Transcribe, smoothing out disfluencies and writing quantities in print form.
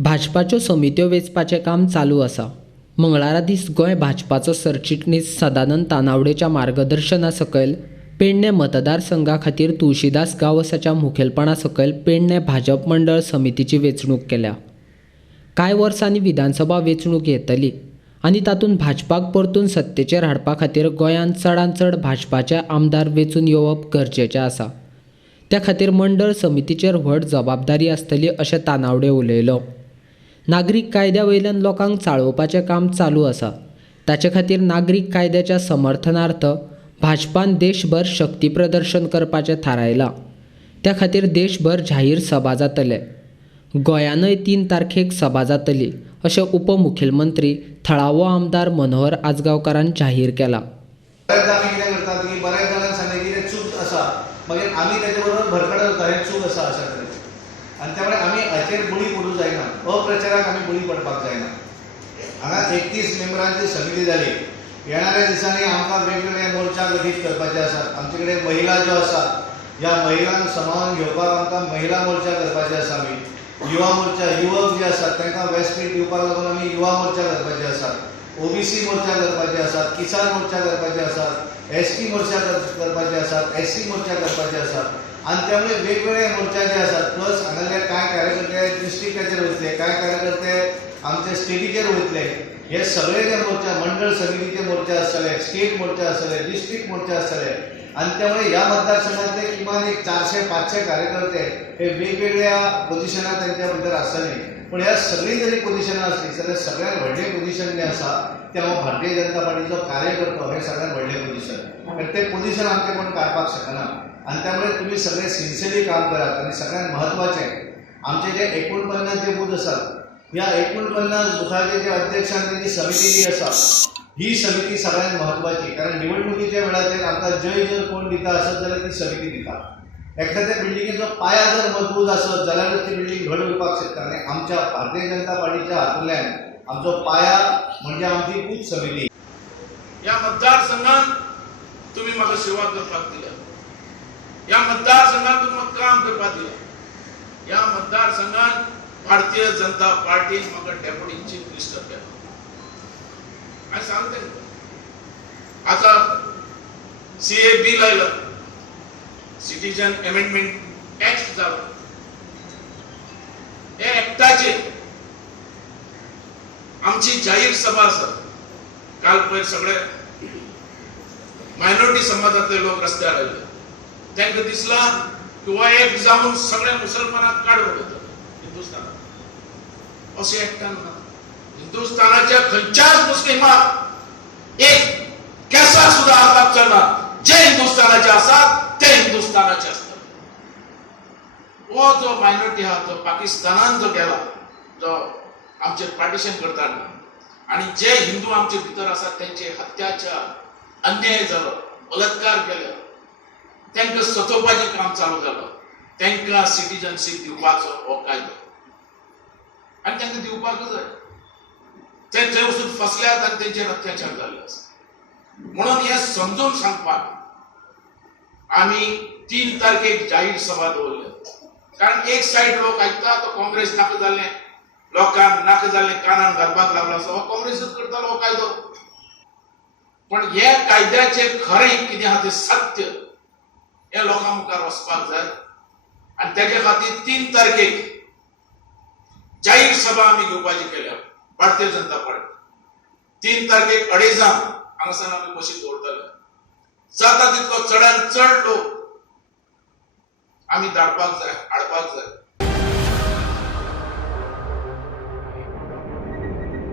भाजपाच्यो समित्यो वेंचपाचें काम चालू आसा. मंगळारा दीस गोंय भाजपाचो सरचिटणीस सदानंद तानावडेच्या मार्गदर्शना सकयल पेडणे मतदारसंघा खातीर तुळशीदास गांवसाच्या मुखेलपणा सकयल पेडणे भाजप मंडळ समितीची वेंचणूक केल्या. कांय वर्सांनी विधानसभा वेंचणूक येतली आनी तातूंत भाजपाक परतून सत्तेचेर हाडपा खातीर गोंयांत चडांत चड भाजपाचे आमदार वेंचून येवप गरजेचें आसा. त्या खातीर मंडळ समितीचेर व्हड जबाबदारी आसतली अशें तानावडे उलयलो. नागरीक कायद्या वयल्यान लोकांक चाळोवपाचें काम चालू आसा. ताचे खातीर नागरीक कायद्याच्या समर्थनार्थ भाजपान देशभर शक्ती प्रदर्शन करपाचें थारायलां. त्या खातीर देशभर जाहीर सभा जातले. गोंयानय 3 तारखेक सभा जातली अशें उपमुखेलमंत्री थळावो आमदार मनोहर आजगांवकारान जाहीर केलां. बऱ्याचदा आमी कितें करतात की बऱ्याच जाणांक सांगलें की चूक आसा, मागीर आमी तेजे बरोबर भरकडत जाता हें चूक आसा अशें तरेन. आनी त्यामुळे आमी हाचेर बळी पडूंक जायना, अप्रचाराक आमी बळी पडपाक जायना. हांगा 31 मेंबरांची समिती जाली. येणाऱ्या दिसांनी आमकां वेगवेगळे मोर्चा गठीत करपाचे आसात. आमचे कडेन महिला ज्यो आसात, ह्या महिलांक सांबाळून घेवपाक आमकां महिला मोर्चा करपाचे आसा. आमी युवा मोर्चा, युवक जे आसात तांकां व्यासपीठ दिवपाक लागून आमी युवा मोर्चा करपाचे आसात. ओबीसी मोर्चा करपाचे आसात, किसान मोर्चा करपाचे आसात, एसटी मोर्चा करपाचे आसात, एससी मोर्चा करपाचे आसात. आनी त्यामुळे वेगवेगळे मोर्चा जे आसात, प्लस हांगासले कांय कार्यकर्ते डिस्ट्रिक्टाचेर वयतले, कांय कार्यकर्ते आमचे स्टेटीचेर वयतले. हे सगळे जे मोर्चा, मंडळ समितीचे मोर्चा आसतले, स्टेट मोर्चा आसतले, डिस्ट्रिक्ट मोर्चा आसतले. आनी त्यामुळे ह्या मतदारसंघातले किमान एक 400-500 कार्यकर्ते हे वेगवेगळ्या पोझिशनार तांच्या भितर आसतले. पण ह्या सगळी जरी पोझिशनां आसली जाल्यार सगळ्यात व्हडलें पोझिशन जें आसा तें हांव भारतीय जनता पार्टीचो कार्यकर्तो हें सगळ्यात व्हडलें पोझिशन. कारण तें पोझिशन आमचें कोण काडपाक शकना. आनी त्यामुळे तुम्ही सगळे सिन्सियरली काम करात. आणि सगळ्यात महत्त्वाचें आमचे जे 49 जे बूथ आसात, ह्या 49 बुथाचे जे अध्यक्ष आनी तेजी समिती जी आसा, ही समिती सगळ्यात महत्त्वाची. कारण निवडणुकीच्या वेळाचेर आमकां जय जर कोण दिता आसत जाल्यार ती समिती दिता. एखाद्या बिल्डिंगेचो पाया जर मजबूत आसत जाल्यारच ती बिल्डिंग घड येवपाक शकता. आनी आमच्या भारतीय जनता पार्टीच्या हातूंतल्यान आमचो पाया म्हणजे आमची बूथ समिती. या मतदारसंघात तुम्ही म्हाका सेवा करपाक दिल्या, या मतदारसंघात तुमकां काम करपाक दिलें. या मतदारसंघात भारतीय जनता पार्टीन म्हाका डेप्युटी चीफ मिनिस्टर केलो. हांवें सांगलें आता सीए बिल आयला, सिटीजन अमेंडमेंट एक्ट जालो. हे एक्टाचेर आमची जाहीर सभा आसा. काल पयर सगळे मायनॉरिटी समाजातले लोक रस्त्यार आयले. तांकां दिसला की हो एक जावन सगळे मुसलमानांक काडून उडयता हिंदुस्थानात. अशें एकट्यान ना. हिंदुस्थानाच्या खंयच्याच मुस्लिमाक एक केंसा सुद्धा हाताक चलना. जे हिंदुस्थानाचे आसात ते हिंदुस्थानाचे असतात. हो जो मायनॉरिटी हा तो पाकिस्तानान जो गेला, जो आमचे पार्टिशन करताना, आणि जे हिंदू आमचे भितर आसात त्यांचे अत्याचार, अन्याय जालो, बलात्कार केलो, तांकां सतोवपाचें काम चालू जालो. तांकां सिटीजनशीप दिवपाचो हो कायदो, आनी तांकां दिवपाकूच जाय. ते थंय वचून फसल्यात आनी तेंचेर अत्याचार जाल्ले आसा. म्हणून हे समजून सांगपाक आमी 3 तारखेक जाहीर सभा दवरल्या. कारण एक सायड लोक आयकता तो काँग्रेस नाका जाल्लें, लोकांक नाका जाल्लें कानान घालपाक लागलो असो हो काँग्रेसूच करतालो हो कायदो. पण हे कायद्याचें खरें कितें आहा तें सत्य हे लोकां मुखार वचपाक जाय. आनी तेजे खातीर 3 तारखेक जाहीर सभा आमी घेवपाची केल्या भारतीय जनता पार्टी. 3 तारखेक 2:30 हांगासान आमी बशी दवरतले. जाता तितलो चडांत चड लोक आमी धाडपाक जाय, हाडपाक जाय.